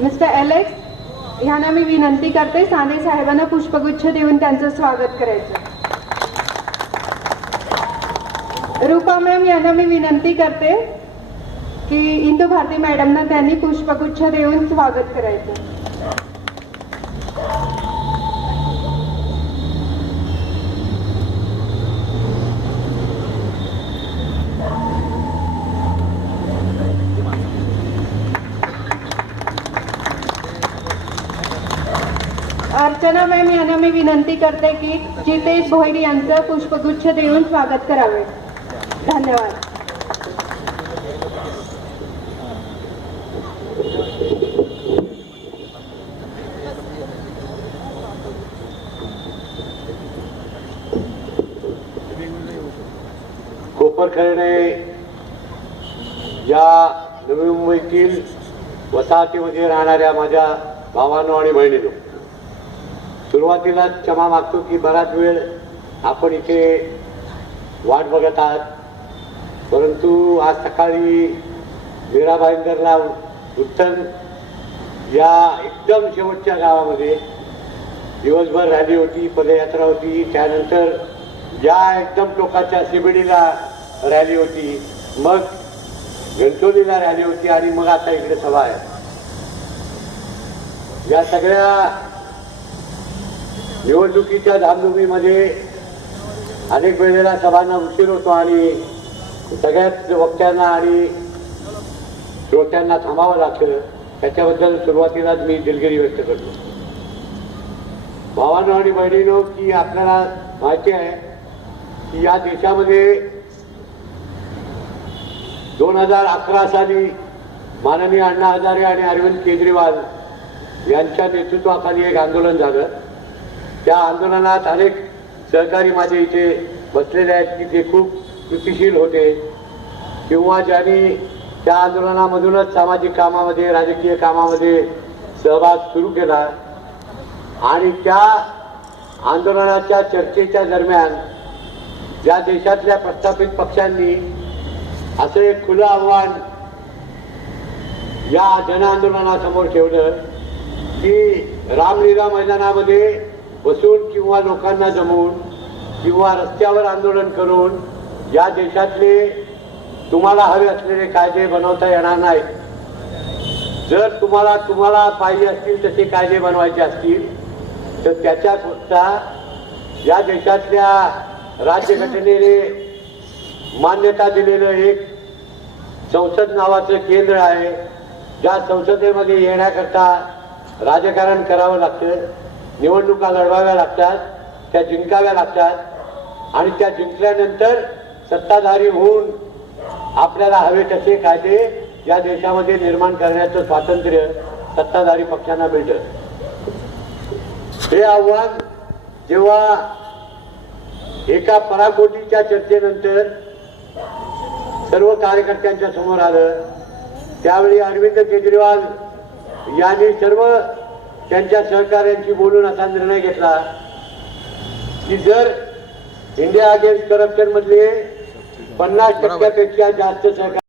Mister Alex ह्यांना मी विनंती करते साने साहेबांना पुष्पगुच्छ देऊन त्यांचं स्वागत करायचं. रूपा मॅम यांना मी विनंती करते की इंदू भारती मॅडमना त्यांनी पुष्पगुच्छ देऊन स्वागत करायचं. अर्चना मॅम यांना मी विनंती करते की जितेश भोईर यांचं पुष्पगुच्छ देऊन स्वागत करावे. धन्यवाद. कोपरखैरणे या नवी मुंबईतील वसाहतीमध्ये राहणाऱ्या माझ्या भावांनो आणि बहिणींनो, सुरुवातीला क्षमा मागतो की बराच वेळ आपण इथे वाट बघत आहात, परंतु आज सकाळी मीरा भाईंदरला उत्तम या एकदम शेवटच्या गावामध्ये दिवसभर रॅली होती, पदयात्रा होती, त्यानंतर या एकदम टोकाच्या शिबिडीला रॅली होती, मग घंटोलीला रॅली होती आणि मग आता इकडे सभा आहे. या सगळ्या निवडणुकीच्या धामधुमीमध्ये अनेक वेळेला सभांना उशीर होतो आणि सगळ्याच वक्त्यांना आणि श्रोत्यांना थांबावं लागतं. त्याच्याबद्दल सुरुवातीलाच मी दिलगिरी व्यक्त करतो. भावांनो आणि बहिणींनो, की आपल्याला माहिती आहे की या देशामध्ये 2011 साली माननीय अण्णा हजारे आणि अरविंद केजरीवाल यांच्या नेतृत्वाखाली एक आंदोलन झालं. त्या आंदोलनात अनेक सहकारी माझे इथे बसलेले आहेत की ते खूप कृतिशील होते किंवा ज्यांनी त्या आंदोलनामधूनच सामाजिक कामामध्ये, राजकीय कामामध्ये सहभाग सुरू केला. आणि त्या आंदोलनाच्या चर्चेच्या दरम्यान ज्या देशातल्या प्रस्थापित पक्षांनी असं एक खुलं आव्हान या जनआंदोलनासमोर ठेवलं की रामलीला मैदानामध्ये बसून किंवा लोकांना जमवून किंवा रस्त्यावर आंदोलन करून या देशातले तुम्हाला हवे असलेले कायदे बनवता येणार नाहीत. जर तुम्हाला पाहिजे असतील तसे कायदे बनवायचे असतील तर त्याच्याकरता या देशातल्या राज्यघटनेने मान्यता दिलेलं एक संसद नावाचं केंद्र आहे. ज्या संसदेमध्ये येण्याकरता राजकारण करावं लागतं, निवडणुका लढवाव्या लागतात, त्या जिंकाव्या लागतात आणि त्या जिंकल्यानंतर सत्ताधारी होऊन आपल्याला हवे तसे कायदे या देशामध्ये निर्माण करण्याचं स्वातंत्र्य सत्ताधारी पक्षांना मिळतं. हे आव्हान जेव्हा एका पराकोटीच्या चर्चेनंतर सर्व कार्यकर्त्यांच्या समोर आलं, त्यावेळी अरविंद केजरीवाल यांनी सर्व त्यांच्या सहकार्यांशी बोलून असा निर्णय घेतला की जर इंडिया अगेन्स्ट करप्शन मधले 50% जास्त सहकारी